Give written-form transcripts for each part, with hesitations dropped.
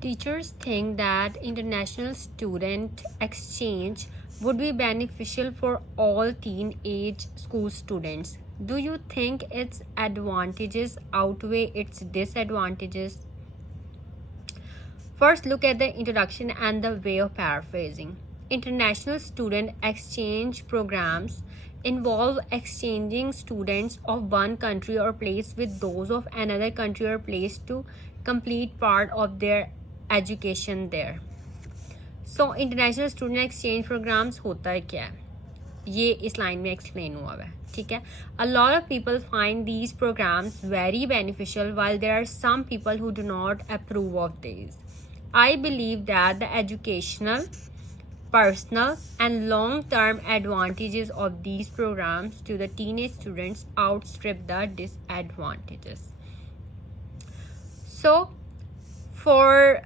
Teachers think that international student exchange would be beneficial for all teenage school students. Do you think its advantages outweigh its disadvantages? First, look at the introduction and the way of paraphrasing. International student exchange programs involve exchanging students of one country or place with those of another country or place to complete part of their education there. So international student exchange programs होता है क्या है, ये इस लाइन में एक्सप्लेन हुआ है. ठीक है. A lot of people find these programs very beneficial while there are some people who do not approve of these. I believe that the educational, personal and long-term advantages of these programs to the teenage students outstrip the disadvantages. So for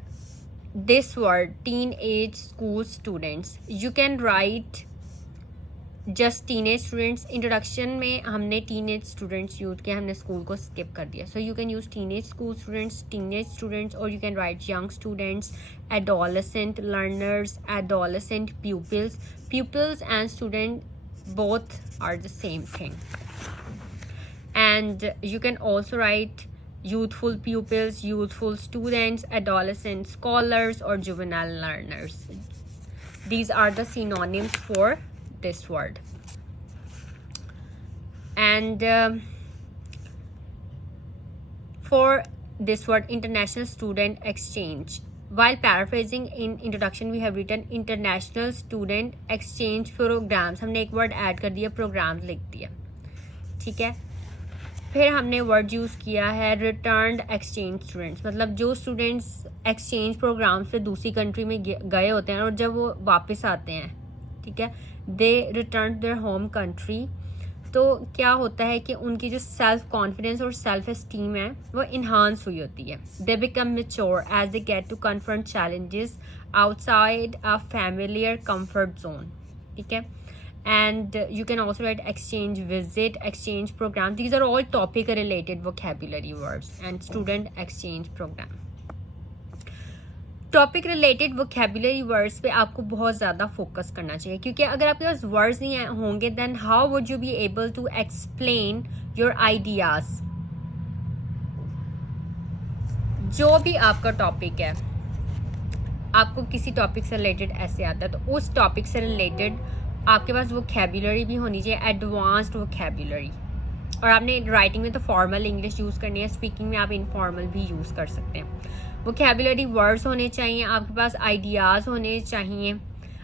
this word teenage school students, you can write just teenage students. Introduction में हमने teenage students use किया, हमने स्कूल को स्किप कर दिया. So you can use teenage school students और you can write young students, adolescent learners, adolescent pupils and student both are the same thing. And you can also write youthful pupils, youthful students, adolescent scholars or juvenile learners. These are the synonyms for this word. And for this word international student exchange, while paraphrasing in introduction we have written international student exchange programs. हमने एक word add कर दिया, प्रोग्राम लिख दिया. ठीक है. फिर हमने वर्ड यूज़ किया है रिटर्न्ड एक्सचेंज स्टूडेंट्स, मतलब जो स्टूडेंट्स एक्सचेंज प्रोग्राम से दूसरी कंट्री में गए होते हैं और जब वो वापस आते हैं, ठीक है, they return their home country. तो क्या होता है कि उनकी जो सेल्फ कॉन्फिडेंस और सेल्फ एस्टीम है वो इन्हांस हुई होती है. They become mature as they get to confront challenges outside a familiar comfort zone. ठीक है. And you can also write exchange visit, exchange program. These are all topic related vocabulary words. And student exchange program. Topic related vocabulary words पे आपको बहुत ज़्यादा फोकस करना चाहिए, क्योंकि अगर आपके पास वर्ड्स नहीं होंगे then how would you be able to explain your ideas. जो भी आपका टॉपिक है, आपको किसी टॉपिक से रिलेटेड ऐसे आता है तो उस टॉपिक से रिलेटेड आपके पास वोकेबुलरी भी होनी चाहिए, एडवांस्ड वोकेबुलरी. और आपने राइटिंग में तो फॉर्मल इंग्लिश यूज़ करनी है, स्पीकिंग में आप इनफॉर्मल भी यूज़ कर सकते हैं. वोकेबुलरी वर्ड्स होने चाहिए, आपके पास आइडियाज़ होने चाहिए,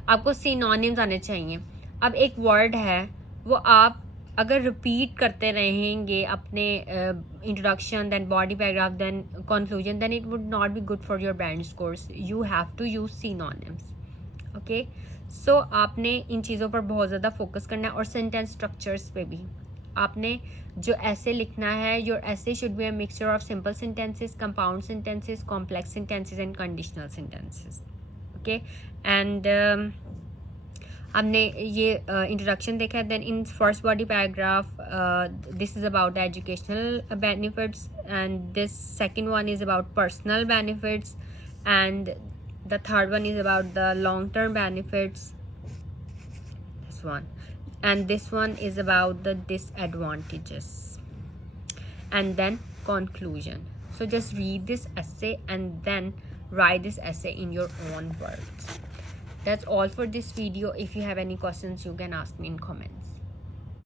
आपको सिनोनिम्स आने चाहिए. अब एक वर्ड है वो आप अगर रिपीट करते रहेंगे अपने introduction, then body paragraph, then conclusion, then it would not be good for your band scores. You have to use synonyms. Okay. So आपने इन चीज़ों पर बहुत ज़्यादा फोकस करना है. और सेंटेंस स्ट्रक्चर्स पे भी आपने जो ऐसे लिखना है, your essay should be a mixture of simple sentences, compound sentences, complex sentences and conditional sentences. Okay. And हमने ये इंट्रोडक्शन देखा है. Then in first body paragraph this is about educational benefits and this second one is about personal benefits and the third one is about the long-term benefits, this one, and this one is about the disadvantages, and then conclusion. So just read this essay and then write this essay in your own words. That's all for this video. If you have any questions you can ask me in comments.